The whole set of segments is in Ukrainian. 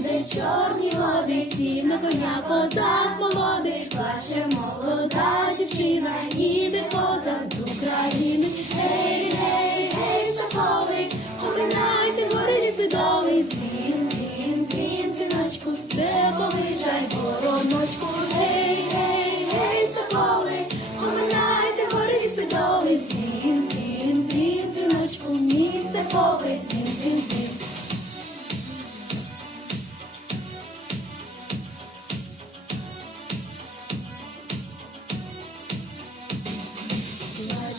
Гуляє чорні води, сів на коня козак молодий, плаче молода дівчина, їде козак з України. Гей, гей, гей, соколи, оминайте гори ліси доли, дзвін, дзвін, дзвін, дзвіночку, степовий жай, вороночку. Гей, гей, гей, соколи, оминайте гори ліси доли, дзвін, дзвін, дзвін, дзвіночку, місте пове, дзвін, дзвін, дзвін.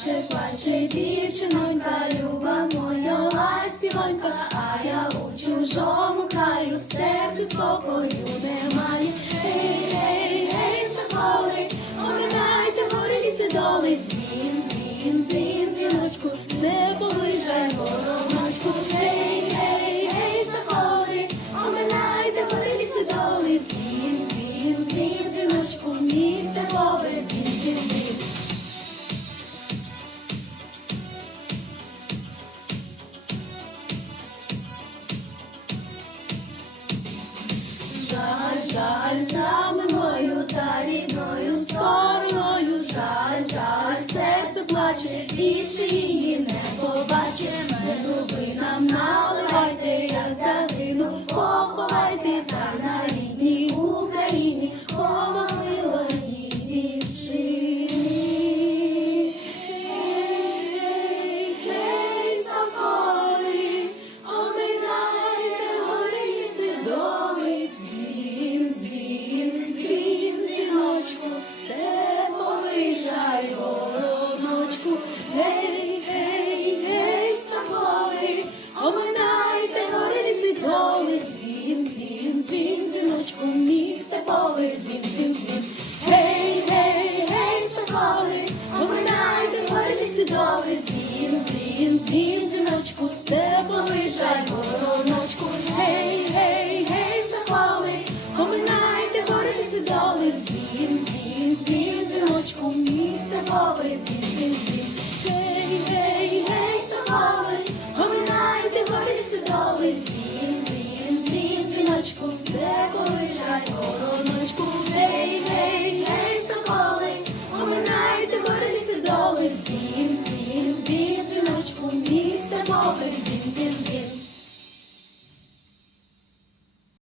Плаче, плаче дівчинонька, люба моя ластівонька, а я у чужому краю, в серці спокою немає. Гей, гей, гей, соколи, оглядайте гори ліси доли, дзвін, дзвін, дзвін, Жаль, за мною, за рідною стороною, жаль, жаль, серце плаче, більше її не побаче. Медови нам наливайте, я загину, дзвін, дзвін. Гей, гей, гей, соколи, оминайте гори ліси дзвін, дзвін, дзвін, дзвіночку, степовий жай, вороночку. Гей, гей, гей, соколи, оминайте гори ліси доли, дзвін, дзвін, дзвін, дзвіночку, місте поле, дзвін, дзвін, дзвін. Короночку, де полежать, короночку, гей, гей, гей.